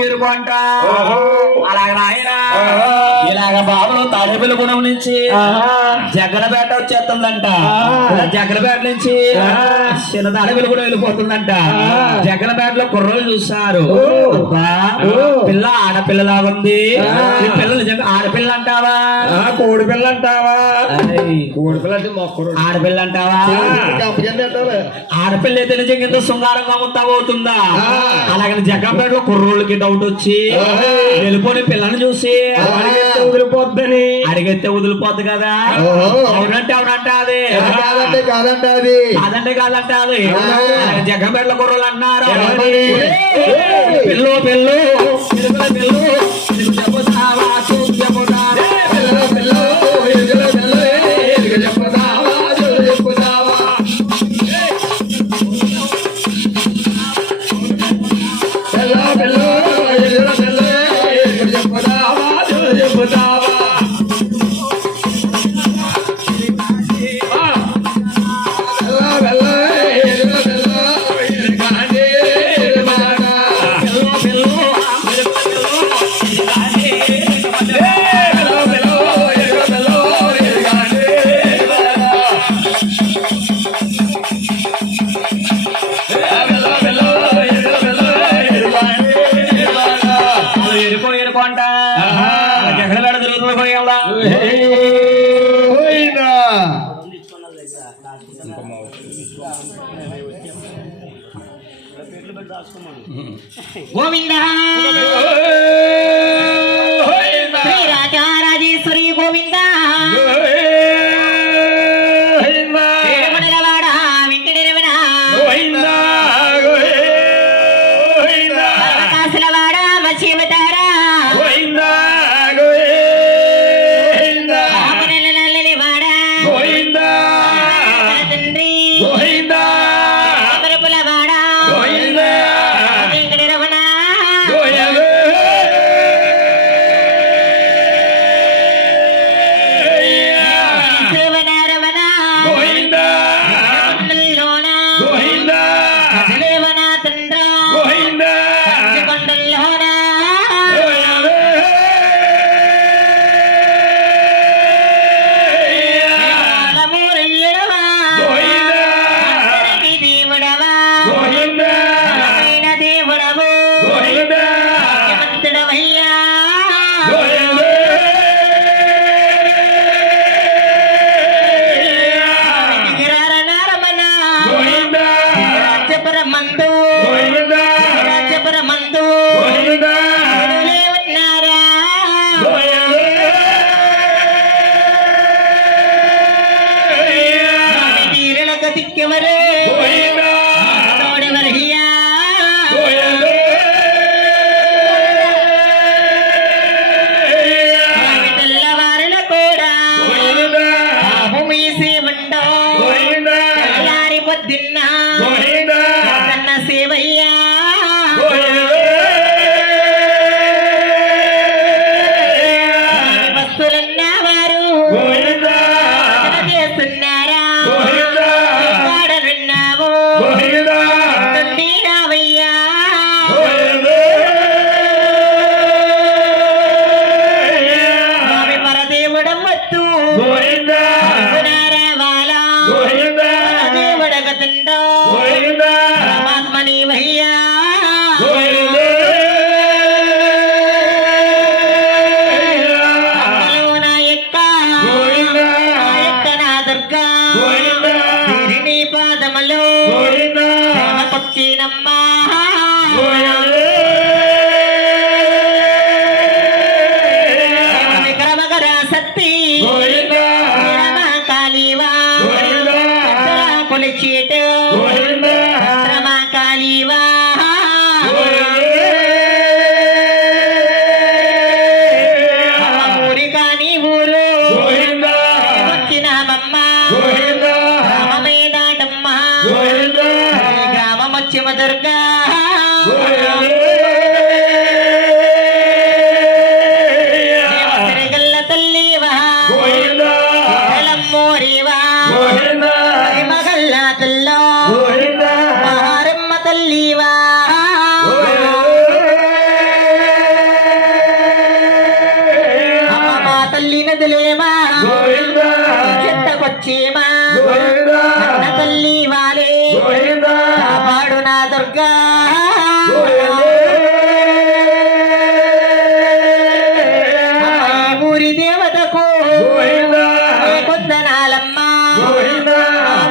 ఎరుకుంట అలాగ నాయన ఇలాగ బాబులు తాడేపల్లి గుణం నుంచి జగ్గలపేట వచ్చేస్తుందంట జగ్గలపేట నుంచి చిన్న తాడేపల్లి కూడా వెళ్ళిపోతుందంట జగ్గలపేటలో కుర్రలు చూస్తారు పిల్ల ఆడపిల్లలా ఉంది ఈ పిల్లలు ఆడపిల్ల అంటావా కోడి పిల్ల అంటావా కోడి పిల్ల అంటే మొక్కరు ఆడపిల్ల అంటావా ఆడపిల్ల అయితే నిజంగా శృంగారంగా అవుతుందా అలాగని జగ్గంపేటలో కుర్రోళ్ళకి డౌట్ వచ్చి వెళ్ళిపోని పిల్లని చూసి వదిలిపోద్దని అడిగితే వదిలిపోద్ది కదా అవునంటే అవునంటే అది కాదంటే అది కాదంటే అది జగ్గంపేటలో కుర్రోళ్ళు అన్నారు పిల్లు పిల్లు పిల్లు చెప్పుతావా చెప్పుతావా గోవిందా శ్రీ రాజరాజేశ్వరి గోవిందా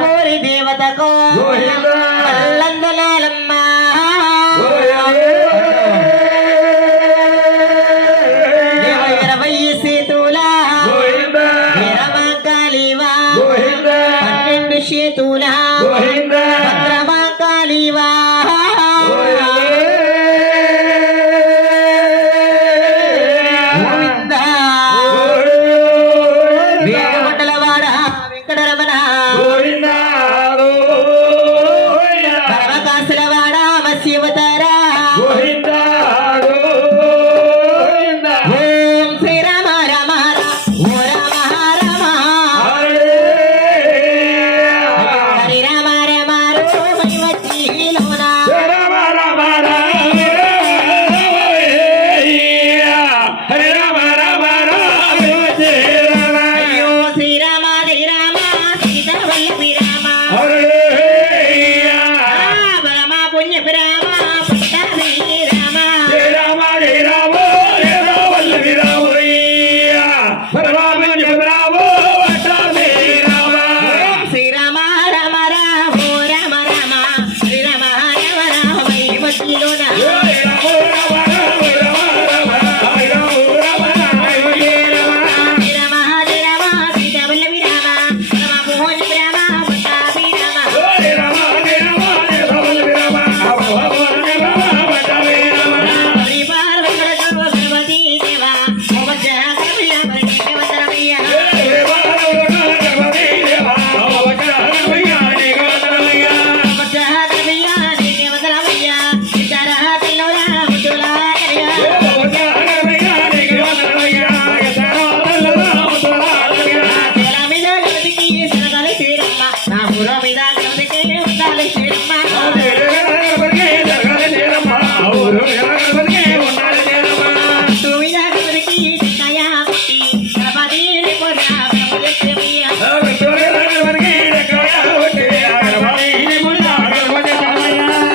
ఓరి దేవతకు లందనాలమ్మ ఇరవై సేతుల వీరమకాళివా 12 సేతుల భద్రమకాళివా గోవిందా వేగమండలవాడ వెంకటరమణ పరమకాసులవాడ మత్స్యవతారా ఓం శ్రీ రామ రామ ఓ రామ రామ హరి రామ రామ రోమని వచ్చిలోన అయ్యో శ్రీ రామ జయ రామ సీత వల్లభి రామ పరమ పుణ్యపి రామ పుట్టాభి రామ శ్రీ రామ రామ రామ ఓ రామ రామ శ్రీ రామ రామ రామ వై వచ్చిలోన శ్రీ రామ జయ రామ సీత వల్లభి రామ పరమ పుణ్యపి రామ పుట్టాభి రామ శ్రీ పార్వతీ గణపతి దేవా మోమజ్జ కవియ పరిదేవతరమయ్య మోమజ్జ కవియ దేవతరమయ్య ఇతర తెల్లవల ముద్దుల కరియ తెల మీద గణపతికి సరదాలి శ్రీరమ్మ నా ఊర మీద గణపతికి ఉండాలి శ్రీరమ్మ తూమిద గణపతికి చిన్నయ పుట్టి గణపతి పొరా గణపతిమయ్య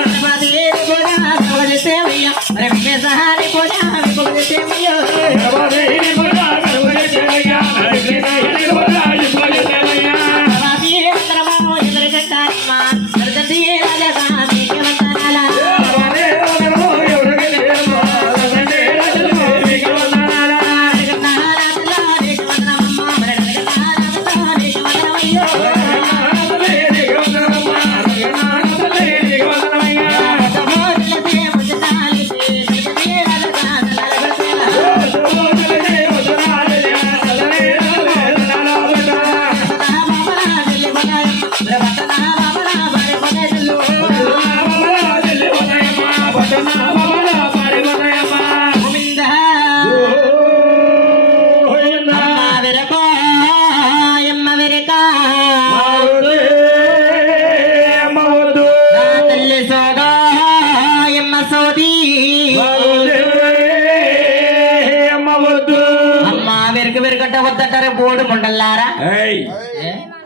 గణపతి పొరా గణపతిమయ్య రమేశహారి పొరా గణపతిమయ్య గణపతి వందనమో ఎదురుగంటారమ్మ గణపతి రాజగా నీకు వందనాల వద్దంటారే బోర్డు ముండల్లారా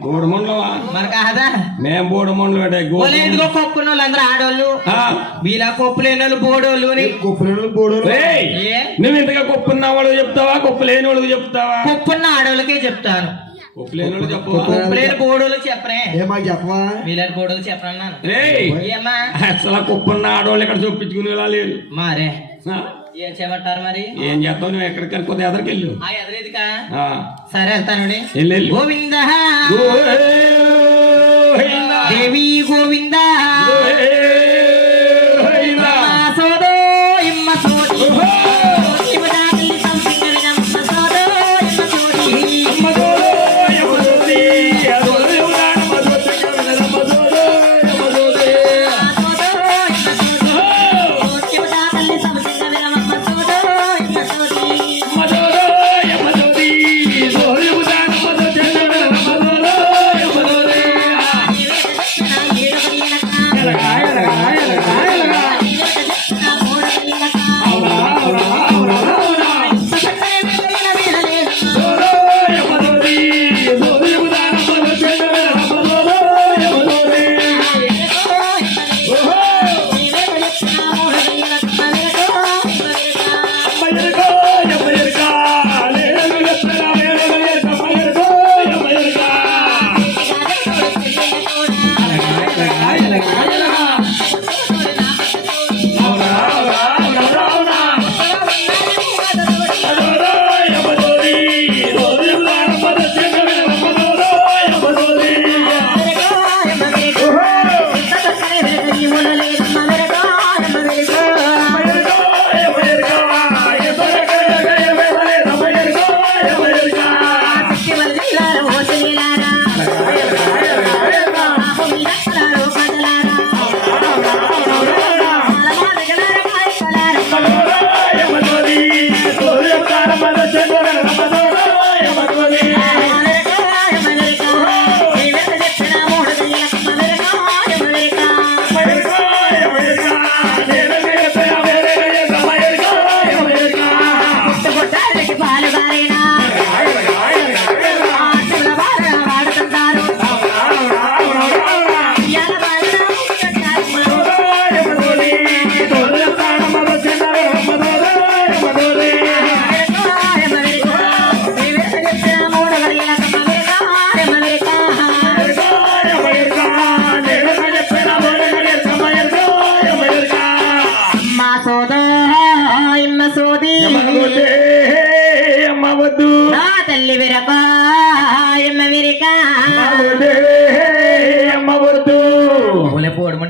బోడు మండలమా మన కాదా మేము బోడు మండలం ఎందుకో కొప్పున వాళ్ళు అందరూ ఆడోళ్ళు వీళ్ళ కొప్పు లేని వాళ్ళు బోడోళ్ళు నువ్వు ఇంతగా కొప్పున్న వాళ్ళు చెప్తావా కొప్పు లేని వాళ్ళకి చెప్తావా కొప్పున్న ఆడోళ్ళకే చెప్తాను కొప్పు లేని వాళ్ళు చెప్పు కొప్పు లేని బోడోళ్ళు చెప్పరే చెప్పవా వీళ్ళని బోడోళ్ళు చెప్పరన్నాను ఏమ్మా అసలు కొప్పున్న ఆడవాళ్ళు ఇక్కడ చూపించుకునేలా లేదు మారే ఏం చేయమంటారు మరి ఏం చేస్తావు నువ్వు ఎక్కడికి కొద్ది ఎదరికి వెళ్ళు ఆ ఎదురేదికా ఆ, సరే వెళ్తానండి వెళ్ళు. గోవింద గోవిందా. దేవి గోవింద గోవిందా. సోదో ఇమ్మ సోది శివదాని సంసింగరి నమ్మ సోదో ఇమ్మ సోది అమ్మ జోలో, యమ్మ జోలి. అదోలు ఎవరా? అమ్మ జోలి, అమ్మ జోలో, యమ్మ జోలి. సోదో ఇమ్మ సోది శివదాని సంసింగరి నమ్మ సోదో ఇమ్మ సోది అమ్మ జోలో, యమ్మ జోలి. జోలు ఎవరా? అమ్మ జోలి, అమ్మ జోలో, యమ్మ జోలి. ఏడు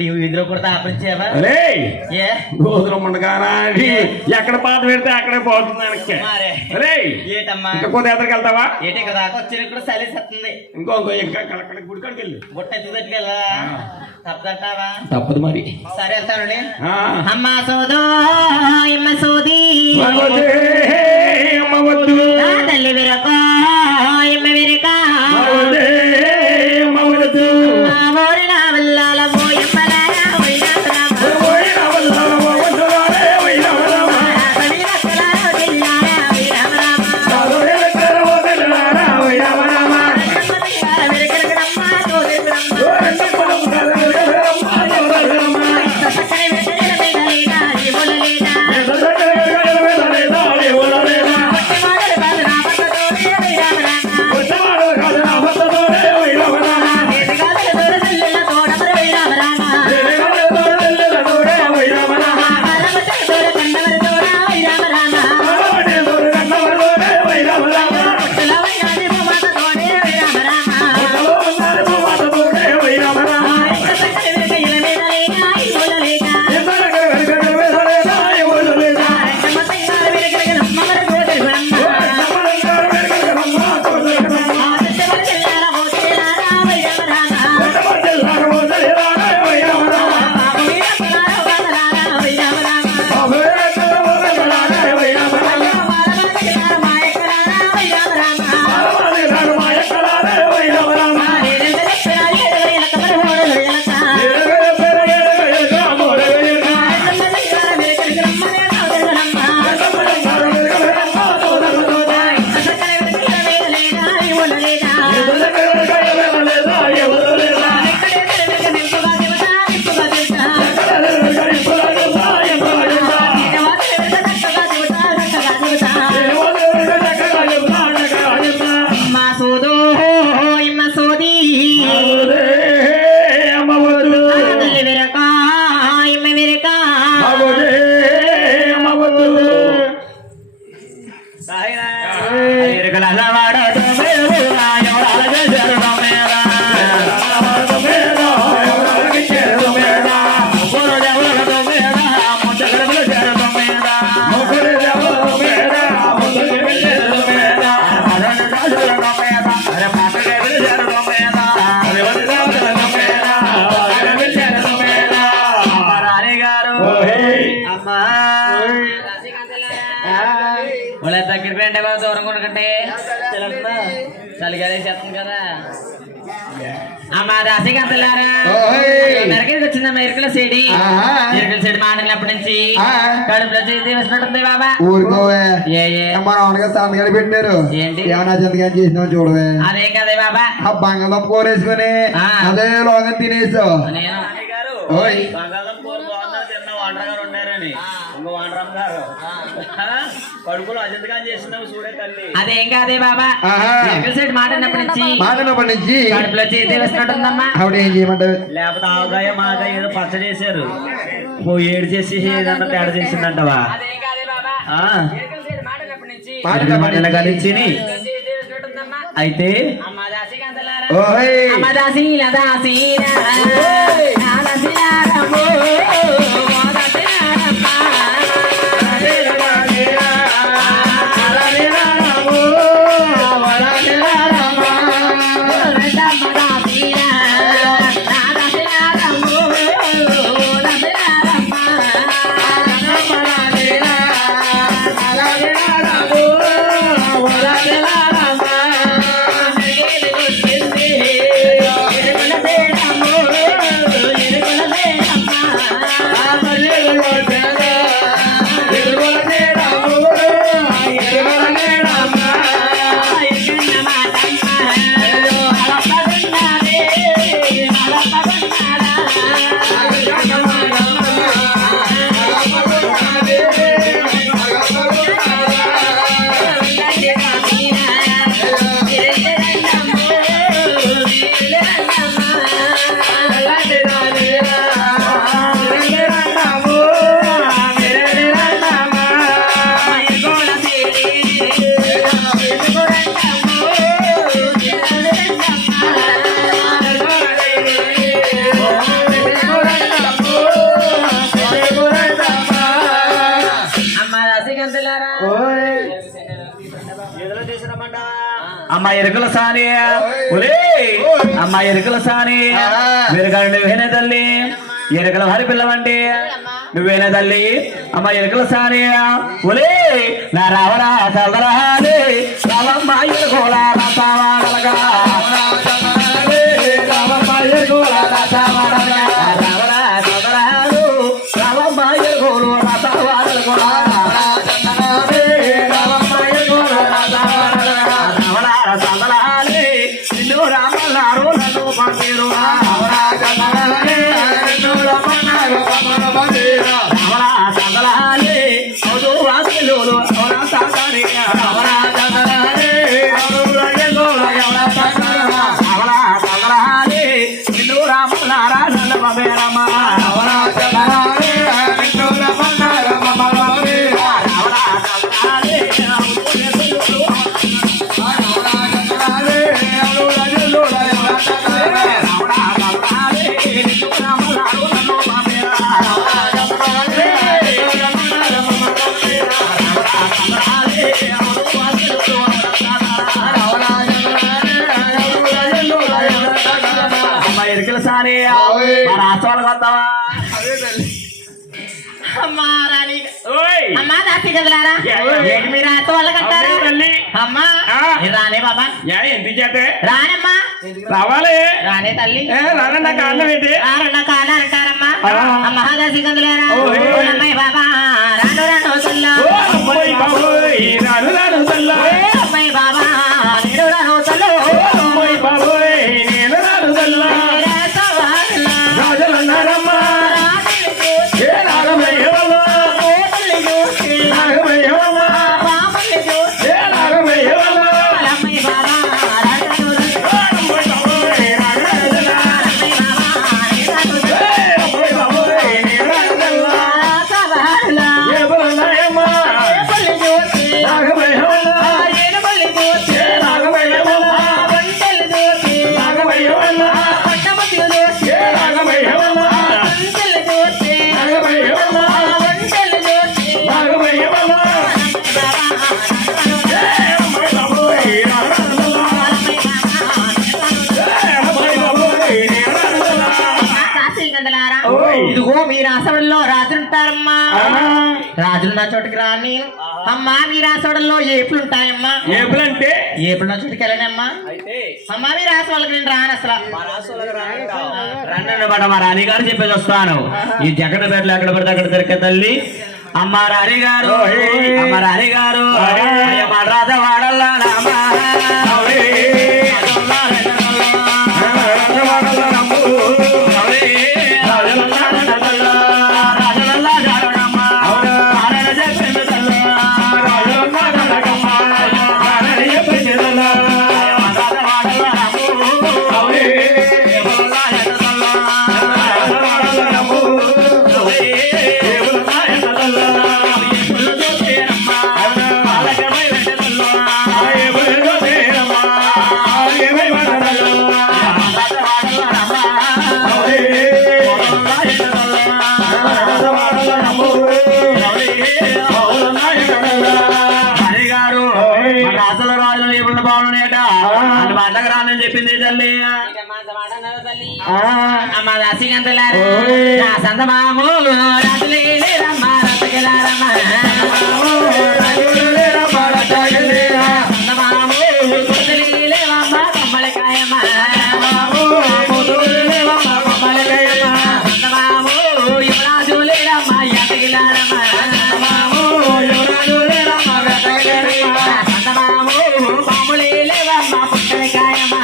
ఈ వీధిలో కూడా తాపించేవా రే ఏ గోధుమ ఉండగానా ఎక్కడ పాత పెడితే అక్కడే పోతుంది వెనక్కి. మరే రే ఏటమ్మా ఇంకా కొద్ది ఎక్కడికి వెళ్తావా? ఏటి ఇక్కడ దాకా వచ్చి ఇక్కడ చలి సత్తుంది ఇంకో ఇంకా కలకడ గుడి కాడికి వెళ్ళు. బుట్ట ఎత్తుకెళ్ళా తప్పదంటావా? తప్పదు మరి. సరే వెళ్తానండి. ఆ. అమ్మ సోదో అమ్మ సోది మగవద్దే, మగవద్దు. నా తల్లి విరకో అమ్మ విరక మగవద్దే, మగవద్దు. నా ఊరి నా వల్లాల పోయమ్మలారా పోయినారా పోయిన వల్లాల మగవద్దులారే వైరవరామ. పవిత్రలారా జిల్లారా వీరమరామ సాధువులెక్కర వదలరారా వైరవరామ. విరకరమ్మ తోదిరమ్మ ఓరంటప్పలం కదలరమ్మ తోరరమ్మ. సకరే విరకర వేదలేనా జీవలేనా ఎదగడగడగడ వెదలేదా ఎవరలేదా. మాడల బాదరా పతోడి వీరమరామ ఉత్తమాడు కదన వదలరే వైరవరామ. వేదగాల దొరసల్ల తోడమర వీరమరామ ఎదగడ తోడెల్లెల తోడే వైరవరామ. ఆలమట దొర కండవర తోడ వీరమరామ ఆడే తోడెల్లెల తోడే వైరవరామ. తలవయాది భూమత తోడే వీరమరామ ఉత్తలో ఉన్నారు భూమాత తోడే వైరవరామ. సకరే విరకల వేదలేనా జీవలేనా ఎదగడ వెదగడ వెదలేదా ఎవరలేదా. రమతయ్యాల విరకల మమర గోదరమ్మ ఉత్తమలంగారు వెదగడగడమ్మ తోడరగడమ్మ. ఆదర్శవరజల్లాల హోతేలారా వీరమరామ ఉత్తమజల్లార వదలరారా వైరవరామ. బాబు వీరమరామ బాదలారా వీరమరామ అభయకర వదలరారా వైరవరామ. బాలబాలలారా మాయకలారా వీరమరామ ఆలవాలిరారు మాయకలారే వైరవరామ. ఏడందరెక్కరాలి ఎడగల కమర హోడల ఎలక ఎదగడ పెరగడగడగడ మోరగడగడ. ఆనందమయ్యాల విరకల రమ్మనేనా వదలమ్మ ఉత్తమలంగారు వెదగడగడమ్మ తోడరగడమ్మ. సకరే విరకల వేదలేనా జీవలేనా ఎదగడ వెదగడ వెదలేదా ఎవరలేదా. ఎక్కడే విరకల నింపుగా దేవతా నింపుగా దేవతా ఎక్కడ వెదగడ ఇప్పుడగడా ఎవరలేదా. దేవతా విరకల దేవతా దేవతా ఎవరు వెదగడ చెబుతా అడగడ చెబుతా. అమ్మ సోదో ఇమ్మ సోది అరే అమ్మవద్దు. తల్లి విరక ఇమ్మ విరక అరే అమ్మవద్దు. ఎవరాలకి చేరదు మేడ. ముగ్గురు ఎవరు మేడ. ముగ్గురు చేరదు మేడ. ఎవరి రావడం మేడ. వాళ్ళకి చేరదు మేడ. ఓహే. వాళ్ళ దగ్గర పెంటే దూరం కొనుకంటే చలిగానే చేస్తుంది కదా అమ్మ దాసికి అంతలారా మెరకడికి వచ్చిందమ్మా ఎరుకల సెడి ఎరుకల సెడి మాడినప్పటి నుంచి కడుపులో చేతి వేసినట్టుంది బాబా ఊరుకోవే ఏ ఏ మన అవునగా సంతకాలు పెట్టినారు ఏంటి? ఏమన్నా సంతకాలు చేసినావు చూడవే అదేం కదే బాబా ఆ బంగాళదుంప కూరేసుకుని ఆ. అదే లోగం తినేసావు నేను ఓయ్ బంగాళం కూర బాగుందని తిన్న వాండర్ గారు ఉండారని ఇంకో వాండరమ్మ గారు కడుపులో అజంతగా చేసినావు చూడే తల్లి. అదేం కాదే బాబా ఆహా. ఎరుకల సెడి మాడినప్పటి నుంచి మాటనప్పటి నుంచి కడుపులో చేతి వేసినట్టుందమ్మా ఆవిడ ఏం చేయమంటావు లేకపోతే ఆవకాయ మాకాయ ఏదో పచ్చడి చేశారు ఏడు చేసి ఏదన్నా తేడా చేసిందంటవా. అదేం కాదే బాబా ఆ, ఎరుకల సెడి మాడినప్పటి నుంచి మటన్ కలిసిని చేతి వేసినట్టుందమ్మా అయితే అమ్మ దాసికి అంతలారా ఓయ్ అమ్మ దాసీల దాసీల నా దాసీలారమ్మో, ఓ దాసీలారమ్మ. రెండమ్మ దాసీల, నా దాసీలారమ్మో, ఓ దాసీలారమ్మ. ఎరుకల సేడమ్మో, ఎరుకల అమ్మ ఎరుకల సాని ఒరే అమ్మ ఎరుకల సాని వెరగండి నువ్వేనే తల్లి ఎరుకల వారి పిల్లవండి నువ్వేనే తల్లి అమ్మ ఎరుకల సాని ఒలే నా రావరా చదరాలే రావమ్మ ఎరుకోలా రసవాడలగా రావమ్మ ఎరుకోలా రసవాడలగా రావరా చదరాలు రావమ్మ ఎరుకోలు రసవాడలగా రాష్ట్రాలు వద్దావా అమ్మా రాణి అమ్మా దాసి కదలారా ఏంటి మీరు రాత వాళ్ళకి అంటారు అమ్మా రానే బాబా ఎందుకు చేతే రానమ్మా రావాలి రానే తల్లి రానన్న కారణం ఏంటి రానన్న కారణం అంటారమ్మా అమ్మా దాసి కదలారా అమ్మాయి బాబా రాను రాను తల్లా అమ్మాయి బాబోయ్ రాను రాను తల్లా అమ్మాయి బాబా నేను రాను తల్లు అమ్మాయి బాబోయ్ నేను రాను తల్లా రాజలన్నారమ్మా ఇదిగో మీ రాసవడంలో రాజులుంటారమ్మా రాజులున్న చోటుకి రాని అమ్మా మీ రాసవడంలో ఏపులు ఉంటాయమ్మా ఏపులంటే ఏపులున్న చోటుకి వెళ్ళనమ్మా అమ్మా మీ రాసి వాళ్ళకి నేను రాను అసలు రండి బట మా రాణి గారు చెప్పేసి వస్తాను ఈ జగన్ పేటలు ఎక్కడ పడితే అక్కడ దొరికే తల్లి అమ్మ రాణి గారు అమ్మ రాణి గారు అమ్మ రాధ వాడల్లా చెప్పింది తల్లి అమ్మ దాసి గంతలారా నా సంత మాము రాజులే రమ్మ రతకెలారమ్మ సంత మాము కుర్తలే రమ్మ కమ్మలకాయమ్మ సంత మాము యువరాజులే రమ్మ ఎతగిలారమ్మ సంత మాము పాములే రమ్మ పుట్టలకాయమ్మ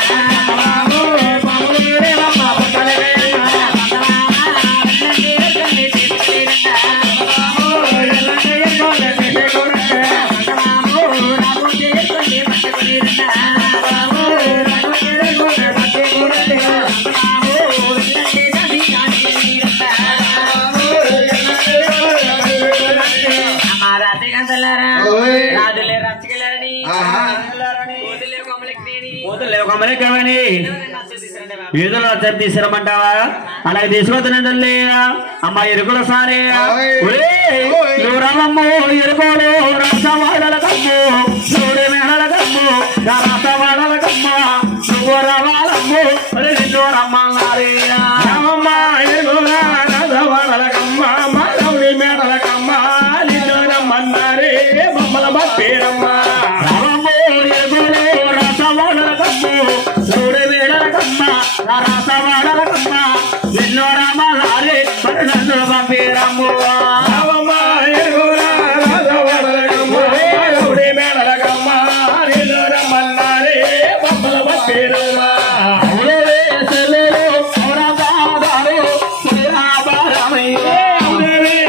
వీధులు వచ్చి తీసుకురమ్మంటావా అలాగే తీసుకొస్తున్నాను తల్లి అమ్మ ఎరుకుల సారే రమ్మో ఎరుకోలు రసవాడల కమ్ము సూర్య మేడల కమ్ము రసవాడల పోరా